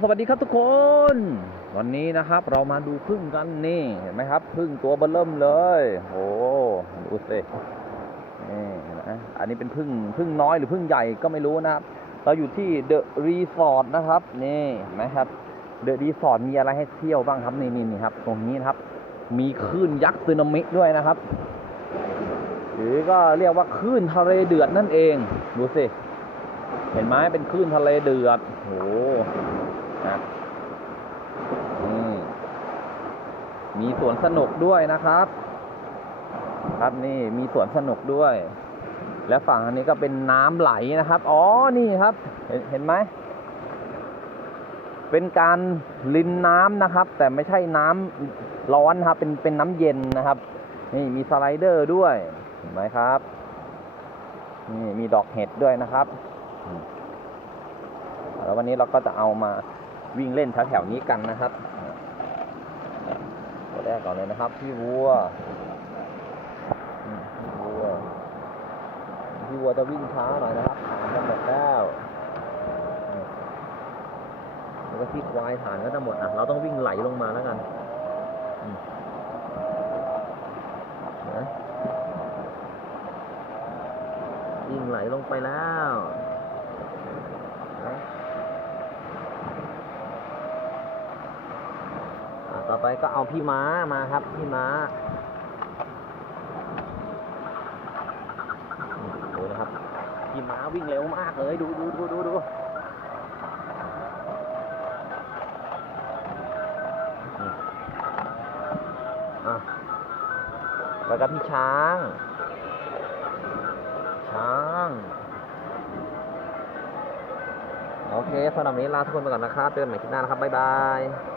สวัสดีครับทุกคน วันนี้นะครับเรามาดูพึ่งกันนี่เห็นไหมครับพึ่งตัวเบอเริ่มเลยโอ้ดูสินี่นะอันนี้เป็นพึ่งพึ่งน้อยหรือพึ่งใหญ่ก็ไม่รู้นะครับ เราอยู่ที่เดอะรีสอร์ทนะครับนี่เห็นไหมครับเดอะรีสอร์ทมีอะไรให้เที่ยวบ้างครับนี่นี่นี่ครับ ตรงนี้นะครับ มีคลื่นยักษ์สึนามิด้วยนะครับ หรือก็เรียกว่าคลื่นทะเลเดือดนั่นเองดูสิ เห็นไหมเป็นคลื่นทะเลเดือดโหนะนี่มีสวนสนุกด้วยนะครับ ครับนี่มีสวนสนุกด้วย และฝั่งอันนี้ก็เป็นน้ำไหลนะครับ อ๋อนี่ครับ เห็นเห็นไหมเป็นการลินน้ำนะครับ แต่ไม่ใช่น้ำร้อนครับ เป็นเป็นน้ำเย็นนะครับ นี่มีสไลเดอร์ด้วยเห็นไหมครับ นี่มีดอกเห็ดด้วยนะครับ แล้ววันนี้เราก็จะเอามาวิ่งเล่นแถวๆนี้กันนะครับตัวแรกก่อนเลยนะครับ พี่วัวพี่วัวพี่วัวจะวิ่งช้าหน่อยนะครับฐานหมดแล้วแล้วก็ที่ควายฐานก็จะหมดอะเราต้องวิ่งไหลลงมาแล้วกันวิ่งไหลลงไปแล้วนะอะ ต่อไปก็เอาพี่ม้ามาครับพี่ม้าดูนะครับขี่ม้าวิ่งเร็วมากเลยดูดูดูดูดูแล้วก็พี่ช้าง ช้างโอเคสำหรับวันนี้ลาทุกคนไปก่อนนะครับเจอกันใหม่คลิปหน้านะครับ บ๊ายบาย